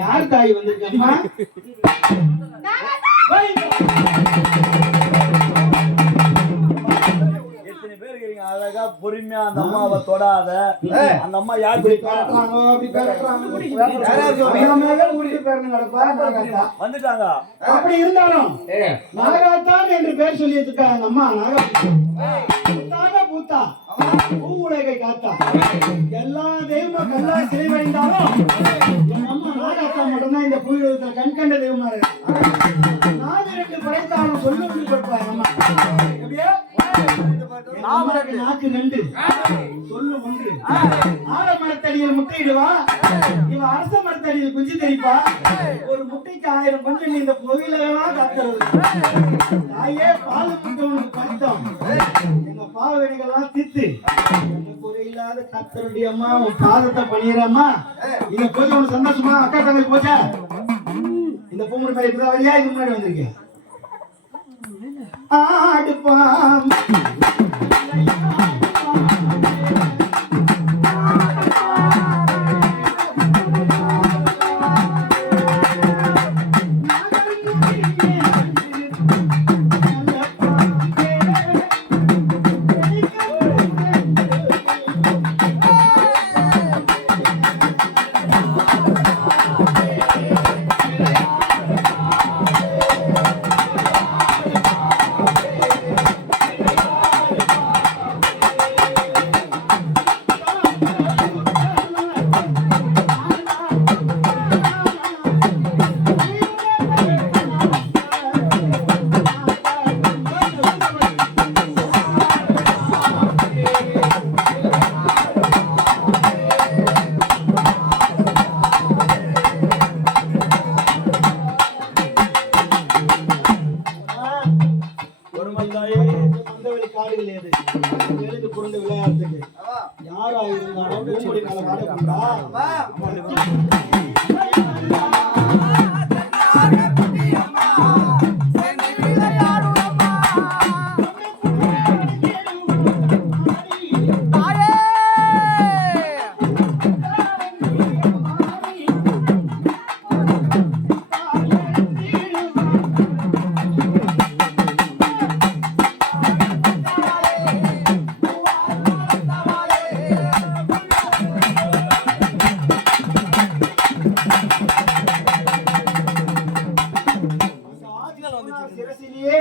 யார் தாய் வந்திருக்கா? எத்தனை பேர் இருக்கீங்க அழகா பொறுமையா அந்த அம்மாவை தொடாத. அந்த அம்மா யார் வந்துட்டாங்க. அப்படி இருந்தாலும் நாகத்தான் என்று பேர் சொல்லி வச்சிருக்காங்க. அம்மா பூத்தா பூவுலகை காத்தா எல்லா தெய்வமும் எல்லா சிறைவடைந்தாலும் என் அம்மா நாகத்தா மட்டும்தான் இந்த பூயுலகத்தில் கண்கண்ட தெய்வமா இருக்கு. நாடு படைத்தாலும் சொல்லி கொடுப்பாங்க அம்மா. நாக்கு நண்டு சொல்லு ஒன்று. ஆல மரத்தடியில் முட்டையிடுவா, இவ அரச மரத்தடியில் குஞ்சு தெரிப்பா. ஒரு முட்டைக்கு 1000 குஞ்சு இந்த கோவிலெல்லாம் காத்துறது. தாயே பால் முட்டை உனக்கு பறித்தோம், எங்க பாவடிகள்லாம் தித்து குறையில்லாத கத்தருடைய அம்மா உன் பாதத்தை பண்ணிடுறம்மா. இத போய் உனக்கு சந்தோஷமா அக்கா தங்கை போச்சா? இந்த பொங்கல் மாதிரி இப்பதான் வழியா இது முன்னாடி வந்திருக்கேன். ஆடுப்பாம் விளையாடுறதுக்கு யாரா இருந்தாலும் பூமுடி மேல வாடகை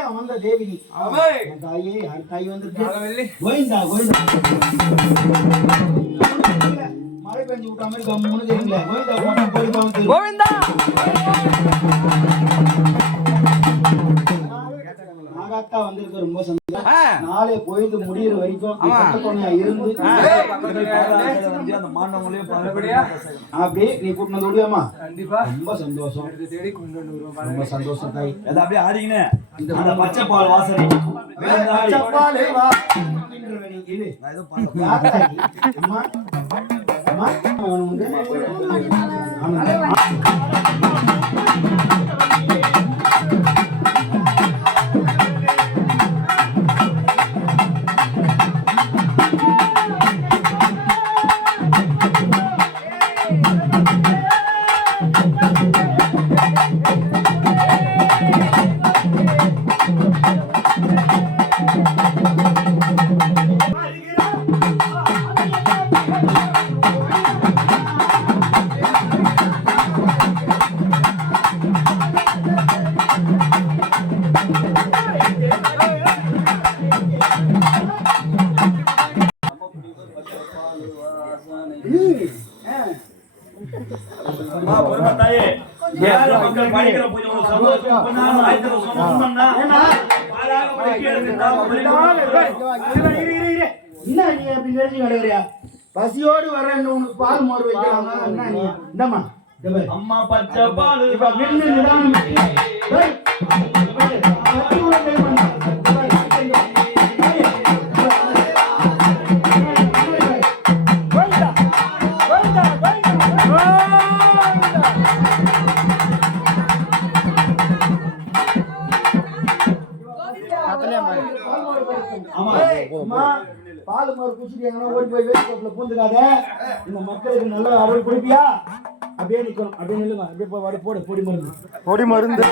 அமர்ந்த தேவினி தாயே யார் தாய் வந்து கோவிந்தா கோவிந்தா மழை பெஞ்சு விட்டா மாதிரி கம்முன்னு தெரியுங்களே கோவிந்தா கோவிந்தா நாகாத்தா வந்திருக்கு ரொம்ப சந்தோஷம். நாளை பொழுது முடியிற வரைக்கும் இருந்து அந்த மாண்டவங்களையும் அப்படியே நீ கூட்டினது விடுவேமா? கண்டிப்பா ரொம்ப சந்தோஷம், ரொம்ப சந்தோஷம் தாய். அதை அப்படியே ஆடிக்கினே இந்த பச்சை பால் வாசனை பசியோடு வர்றேன்னு உனக்கு பால் மோர் வைக்கிறாங்க என்ன நீ இந்தம்மா அம்மா பச்சை பால் இப்ப நின்னு நிதானம் ஏய், கத்தி உள்ள கை பண்ணா. ஆமா. அம்மா, பால் மோர் குடிச்சிட்டு ஓடி போய் வேஸ்ட் பூந்துக்காத. இந்த மக்களுக்கு நல்ல அருள் கொடுப்பியா? அப்படியே நிக்கணும், அப்படியே நில்லுங்க, அப்படியே போய் போடு பொடி மருந்து